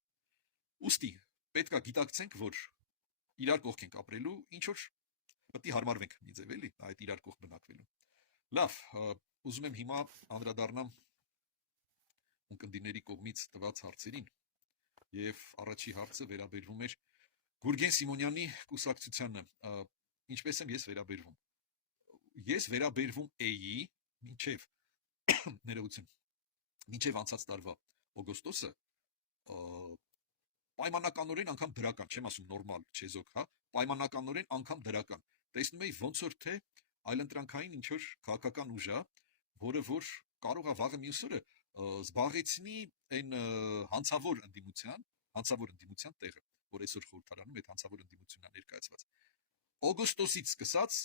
Ուստի պետք է գիտակցենք, որ իրար կողք ենք ապրելու, ինչ որ պետք է հարմարվենք մի ձև էլի այդ իրար կողք բնակվելու։ Լավ, ուզում եմ հիմա անդրադառնամ ունկնդիրների կողմից տված հարցերին, եւ առաջի հարցը վերաբերվում էր Գուրգեն Սիմոնյանի կուսակցությանը, ինչպես եմ ես վերաբերվում։ Ես վերաբերվում էի մինչև ներողություն, մինչև անցած տարվա օգոստոսը պայմանականորեն անգամ դրական, չեմ ասում նորմալ, չեզոք, հա, պայմանականորեն անգամ դրական։ Տեսնում էի ոնց որ թե այլընտրանքային ինչ որ քաղաքական ուժ է, որը որ կարող է վաղը մյուս օրը զբաղեցնի այն հանցավոր ընդդիմության տեղը, որ այսօր խորհրդարանում այդ հանցավոր ընդդիմությունն է ներկայացված։ Օգոստոսից սկսած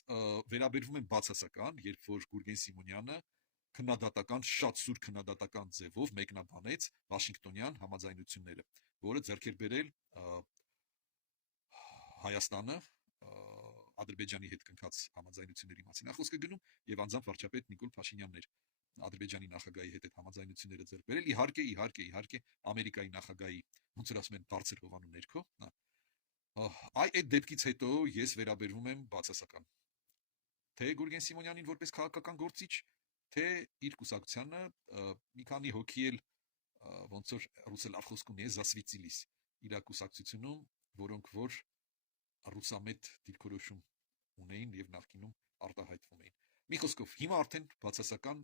վերաբերվում եմ բացասական, երբ որ Գուրգեն Սիմոնյանը քննադատական, շատ սուր քննադատական ձևով մեկնաբանեց Վաշինգտոնյան համաձայնությունները, որը ձեռք էր բերել Հայաստանը Ադրբեջանի հետ կնքած համաձայնությունների մասին խոսքը գնում եւ անձամբ վարչապետ Նիկոլ Փաշինյանն էր Ադրբեջանի նախագահի հետ այդ համաձայնությունները ձեռք բերել, իհարկե Ամերիկայի նախագահի ոնց որ ասում են բարձր հովանու ներքո, այդ դեպքից հետո ես վերաբերվում եմ բացասական։ թե Գուրգեն Սիմոնյանին որպես քաղաքական գործիչ, թե իր կուսակցությանը մի քանի հոգի էլ ոնց որ ռուսը լավ խոսք ունի, զասվիցիլիս իր կուսակցությունում, որոնք որ ռուսամետ դիրքորոշում ունեին եւ նախկինում արտահայտվում էին։ Մի խոսքով, հիմա արդեն բացասական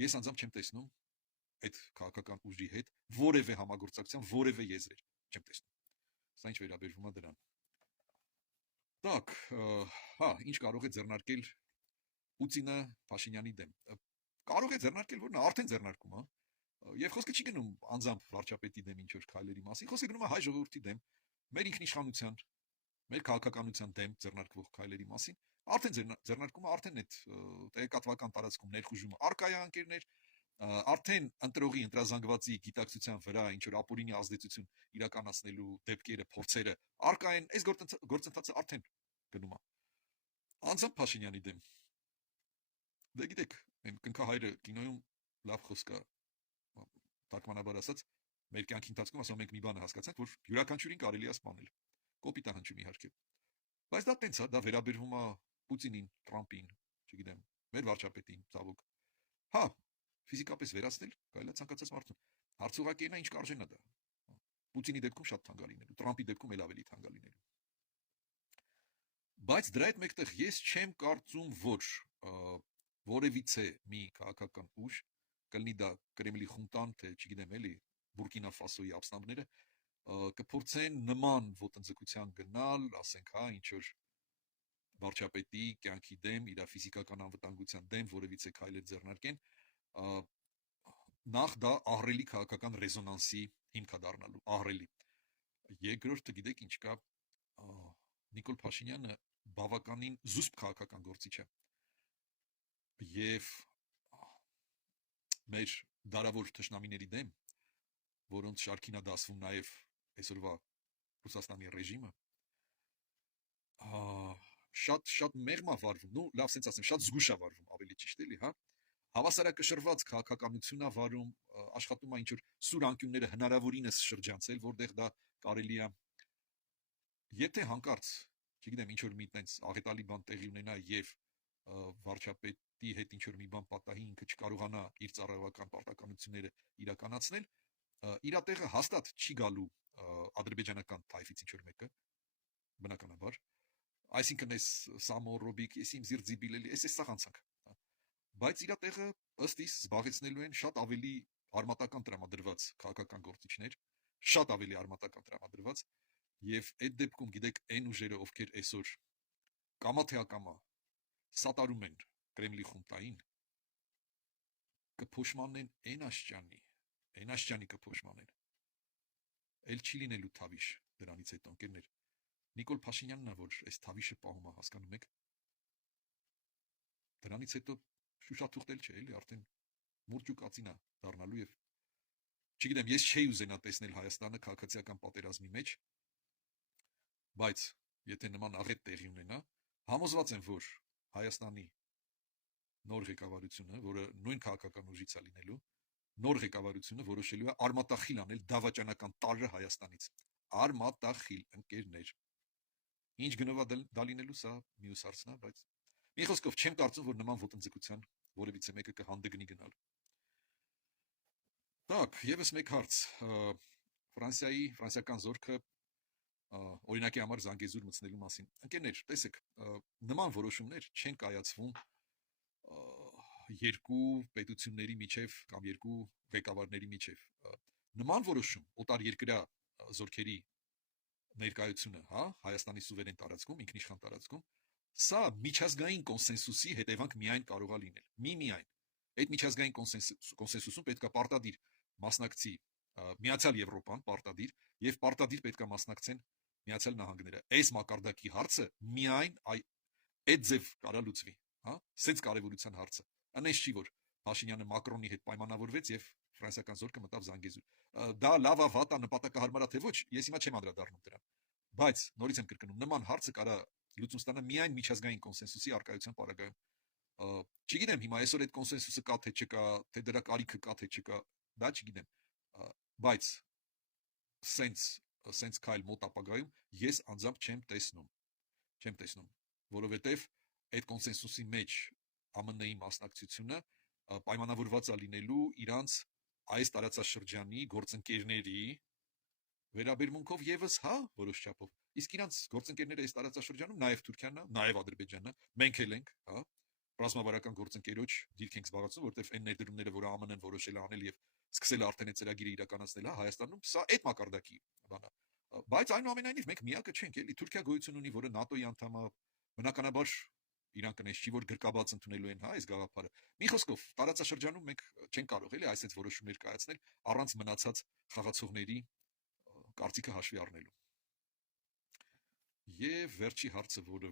ես անձամբ չեմ տեսնում այդ քաղաքական ուժի հետ որևէ համագործակցության, որևէ եզրեր չեմ տեսնում։ Սա ինչ վերաբերվում է դրան։ Так, հա, ինչ կարող է ձեռնարկել Պուտինը Փաշինյանի դեմ։ Կարող է ձեռնարկել, որ նա արդեն ձեռնարկում է։ Եվ խոսքը չի գնում անձամբ վարչապետի դեմ ինչ որ քայլերի մասին, խոսքը գնում է հայ ժողովրդի դեմ, մեր ինքնիշխանության, մեր քաղաքականության դեմ ձեռնարկվող քայլերի մասին, արդեն ձեռնարկումը արդեն այդ տեղեկատվական տարածքում ներխուժումը արկայանկերներ, արդեն ընտրողի ընտրազանգվածի գիտակցության վրա ինչ որ ապօրինի ազդեցություն իրականացնելու դեպքերը, փորձերը արկա են, այս գործընթացը արդեն գնում է։ Անձամբ Փաշինյանի դեմ։ Դե գիտեք, այն կնքահայրը կինոյում լավ խոսք է, թարգմանաբար ասած, մեր կյանքի ընթացքում ասում ենք մի բանը հասկացանք, որ յուրաքանչյուրին կարելի է սպանել։ Կոպիտ է հնչում իհարկե։ Բայց դա տենց է, դա վերաբերվում է Պուտինին, Թրամփին, չգիտեմ, մեր վարչապետին, ցավոք։ Հա, ֆիզիկապես վերացնել կարելի է ցանկացած մարդուն։ Հարցը ուղղակի այն է, ինչ կարժեն է դա։ Պուտինի դեպքում շատ թանկ է լինելու, Թրամփի դեպքում էլ ավելի թանկ է լինելու։ Բայց դրա հետ մեկտեղ ես չեմ կարծում, որ որևիցե մի քաղաքական ուժ, կլինի դա Կրեմլի խունտան, թե չգիտեմ էլի, Բուրկինա Ֆասոյի ապստամբները, կփորձեն նման ոտնձգության գնալ, ասենք, հա, ինչ որ վարչապետի կյանքի դեմ, իր ֆիզիկական անվտանգության դեմ որևիցե քայլեր ձեռնարկեն, նախ դա ահռելի քաղաքական ռեզոնանսի հիմք է դառնալու, ահռելի։ Երկրորդը գիտեք ինչ կա, Նիկոլ Փաշինյանը բավականին զուսպ քաղաքական գործիչ է եւ մեր դարավոր թշնամիների դեմ, որոնց շարքին է դասվում նաեւ այսօրվա Ռուսաստանի ռեժիմը, շատ մեղմ է վարվում, ну լավ սենց ասեմ, շատ զգուշ է վարվում, ավելի ճիշտ էլի, հա, հավասարակշռված քաղաքականություն է վարում, աշխատում է ինչ որ սուր անկյունները հնարավորինս շրջանցել, որտեղ դա կարելի է, եթե հանկարծ, չգիտեմ, ինչ որ մի տենց աղետալի բան տեղի ունենա եւ վարչապետի հետ ինչ որ մի բան պատահի, ինքը չկարողանա իր ծառայողական պարտականությունները իրականացնել, իր տեղը հաստատ չի գալու ադրբեջանական թայֆից ինչ որ մեկը, բնականաբար, այսինքն այս Սամո Ռոբիկ, ես իմ Զիրձիբիլելի, այս սաղանցանք, բայց իր տեղը ըստ իս զբաղեցնելու են շատ ավելի արմատական տրամադրված քաղաքական գործիչներ, շատ ավելի արմատական տրամադրված, եւ այդ դեպքում գիտեք այն ուժերը, ովքեր այսօր կամա թե ակամա սատարում են Կրեմլի խունտային, կփոշմանեն այն աշճանի կփոշմանեն, էլ չի լինելու թավիշ դրանից հետո ընկերներ, Նիկոլ Փաշինյանն է, որ այս թավիշը պահում է, հասկանում եք, դրանից հետո շուշաթուղթել չէ, էլի արդեն մուրճ ու կացին է դառնալու եւ չգիտեմ, ես չէի ուզենա տեսնել Հայաստանը քաղաքացիական պատերազմի մեջ, բայց եթե նման աղետ տեղի ունենա, համոզված եմ, որ Հայաստանի նոր ղեկավարությունը, որը նույն քաղաքական ուժից է լինելու, նոր ղեկավարությունը որոշելու է արմատախիլ անել դավաճանական տարրը Հայաստանից։ Արմատախիլ, ընկերներ։ Ինչ գնով է դա լինելու, սա մյուս հարցն է, բայց մի խոսքով չեմ կարծում, որ նման ոտնձգության որևիցե մեկը կհանդգնի գնալ։ Так, եւս մեկ հարց, ֆրանսիական զորքը օրինակի համար Զանգեզուր մտցնելու մասին։ Ընկերներ, տեսեք, նման որոշումներ չեն կայացվում երկու պետությունների միջև կամ երկու ղեկավարների միջև։ Նման որոշում օտար երկրյա զորքերի ներկայությունը, հա, Հայաստանի սուվերեն տարածքում, ինքնիշխան տարածքում, սա միջազգային կոնսենսուսի հետևանք միայն կարող է լինել։ Միայն այդ միջազգային կոնսենսուսում պետք է պարտադիր մասնակցի Միացյալ Եվրոպան, պարտադիր եւ պարտադիր պետք է մասնակցեն Միացյալ Նահանգները։ Այս մակարդակի հարցը միայն այդ ձև կարա լուծվի, հա, սենց կարևորության հարցը։ Անես չի, որ Փաշինյանը Մակրոնի հետ պայմանավորվեց եւ ֆրանսիական զորքը մտավ Զանգեզուր։ Դա լավ է, վատ է, նպատակահարմար է թե ոչ, ես հիմա չեմ անդրադառնում դրան։ Բայց նորից եմ կրկնում, նման հարցը կարա լուծում ստանա միայն միջազգային կոնսենսուսի արկայության պարագայում։ Չգիտեմ հիմա այսօր այդ կոնսենսուսը կա թե չկա, թե դրա կարիքը կա թե չկա, դա չգիտեմ։ Բայց սենց քայլ մոտ ապագայում ես անձամբ չեմ տեսնում, որովհետև այդ կոնսենսուսի մեջ ԱՄՆ-ի մասնակցությունը պայմանավորված է լինելու իրանց այս տարածաշրջանի գործընկերների վերաբերմունքով եւս, հա, որոշ չափով։ Իսկ իրանց գործընկերները այս տարածաշրջանում նաեւ Թուրքիան է, նաեւ Ադրբեջանն է, մենք էլ ենք, հա, ռազմավարական գործընկերոջ դիրք ենք զբաղեցնում, որտեղ այն ներդրումները, որ ԱՄՆ-ն որոշել է անել եւ սկսել է արդեն այդ ծրագիրը իրականացնել, հա, Հայաստանում, սա այդ մակարդակի բան է։ Բայց այնուամենայնիվ մենք միակը չենք, էլի Թուրքիա գոյություն ունի, որը ՆԱՏՕ-ի անդամ է, բնականաբար իրան կնես չի, որ գրկաբաց ընդունելու են, հա, այս գաղափարը։ Մի խոսքով, տարածաշրջանում մենք չենք կարող էլի այսպես որոշումներ կայացնել առանց մնացած խաղացողների կարծիքը հաշվի առնելու։ Եվ վերջի հարցը, որ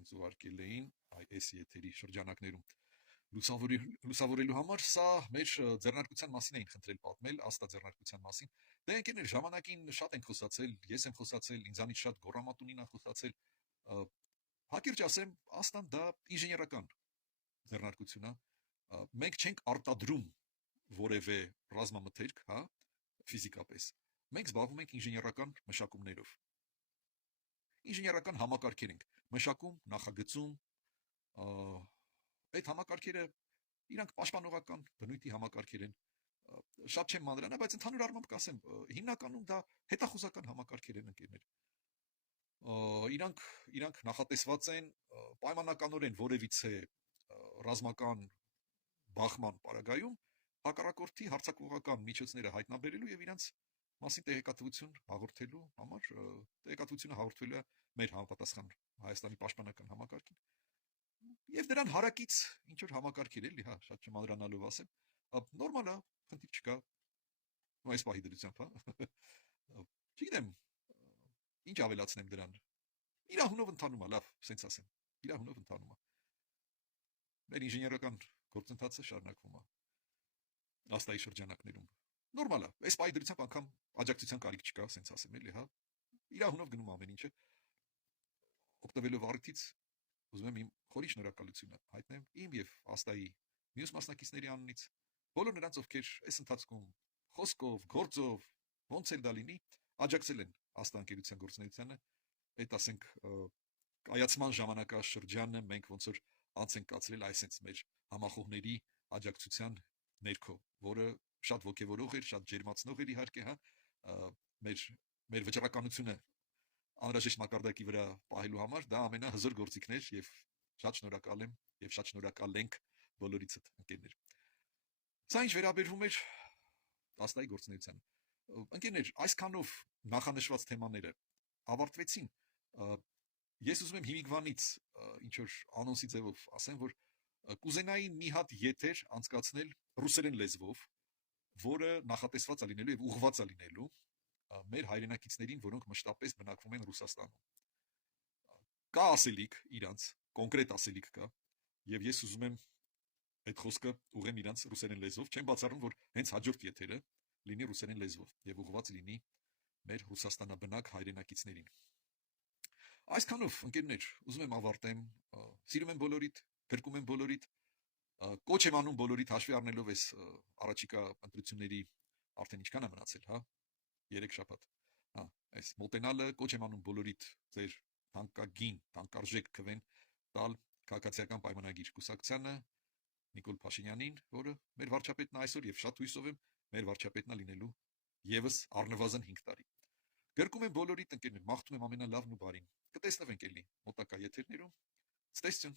ինձ ուղարկել էին այս եթերի շրջանակներում լուսավորելու համար, սա մեր ձեռնարկության մասին էին խնդրել պատմել, աստա ձեռնարկության մասին։ Դե ընկերներ, ժամանակին շատ ենք խոսացել, ես եմ խոսացել, ինձանից շատ գոռամատունին է խոսացել։ Հակիրճ ասեմ, աստան դա ինժեներական ձեռնարկություն է։ Մենք չենք արտադրում որևէ ռազմամթերք, հա, ֆիզիկապես։ Մենք զբաղվում ենք ինժեներական մշակումներով։ Ինժեներական համակարգեր ենք մշակում, նախագծում, այդ համակարգերը իրանք պաշտպանողական բնույթի համակարգեր են, շատ չեմ մանրանա, բայց ընդհանուր առմամբ կասեմ, հիմնականում դա հետախուզական համակարգեր են ընկերներ։ Իրանք նախատեսված են պայմանականորեն որևիցե ռազմական բախման պարագայում հակառակորդի հարձակողական միջոցները հայտնաբերելու եւ իրանք մասին տեղեկատվություն հաղորդելու համար տեղեկատվությունը հաղորդվելու է մեր համապատասխան Հայաստանի պաշտպանական համակարգին եւ դրան հարակից ինչ որ համակարգեր էլի, հա, շատ չմանրանալով ասեմ, նորմալ է, խնդիր չկա այս պահի դրությամբ, հա։ Չգիտեմ, ինչ ավելացնեմ դրան։ Իր հունով ընթանում է, լավ, սենց ասեմ, իր հունով ընթանում է։ Մեր ինժեներական գործընթացը շարունակվում է աստայի շրջանակներում։ Նորմալ է, այս պահի դրությամբ անգամ աջակցության կարիք չկա, սենց ասեմ էլի, հա։ Իր հունով գնում ամեն ինչը։ Օգտվելով առիթից ուզում եմ իմ խորի շնորհակալությունը հայտնեմ իմ եւ աստայի մյուս մասնակիցների անունից, բոլոր նրանց, ովքեր այս ընթացքում խոսքով, գործով, ոնց էլ դա լինի, աջակցել են աստա ընկերության գործունեությանը, այդ ասենք կայացման ժամանակաշրջանը մենք ոնց որ անց ենք կացրել այսպես մեր համախոհների աջակցության ներքո, որը շատ ոգևորող էր, շատ ջերմացնող էր իհարկե, հա, մեր վճռականությունը անհրաժեշտ մակարդակի վրա պահելու համար դա ամենահզոր գործիքն էր եւ շատ շնորհակալ եմ եւ շատ շնորհակալ ենք բոլորիցդ ընկերներ։ Սա ինչ վերաբերվում էր աստայի գործունեությանը։ Ընկերներ, այսքանով նախանշված թեմաները ավարտվեցին։ Ես ուզում եմ հիմիկվանից ինչ որ անոնսի ձևով ասեմ, որ կուզենայի մի հատ եթեր անցկացնել ռուսերեն լեզվով, որը նախատեսված է լինելու եւ ուղղված է լինելու մեր հայրենակիցներին, որոնք մշտապես բնակվում են Ռուսաստանում։ Կա ասելիք իրանց, կոնկրետ ասելիք կա, եւ ես ուզում եմ այդ խոսքը ուղղեմ իրանց ռուսերեն լեզվով, չեմ բացառում, որ հենց հաջորդ եթերը լինի ռուսերեն լեզվով եւ ուղղված լինի մեր Ռուսաստանաբնակ հայրենակիցներին։ Այսքանով, ընկերներ, ուզում եմ ավարտեմ, սիրում եմ բոլորիդ, գրկում եմ բոլորիդ, կոչ եմ անում բոլորիդ հաշվի առնելով այս առաջիկա ընտրությունների արդեն ինչքան է մնացել, հա, 3 շաբաթ, հա, այս մոտենալը կոչ եմ անում բոլորիդ ձեր թանկագին, թանկարժեք քվեն տալ քաղաքացիական պայմանագիր կուսակցությանը Նիկոլ Փաշինյանին, որը մեր վարչապետն է այսօր եւ շատ հույսով եմ մեր վարչապետն է լինելու եւս առնվազն 5 տարի։ Գրկում եմ բոլորիդ ընկերներ, մաղթում եմ ամենալավն ու բարին։ Կտեսնվենք էլի մոտակա եթերներում։ Ցտեսություն։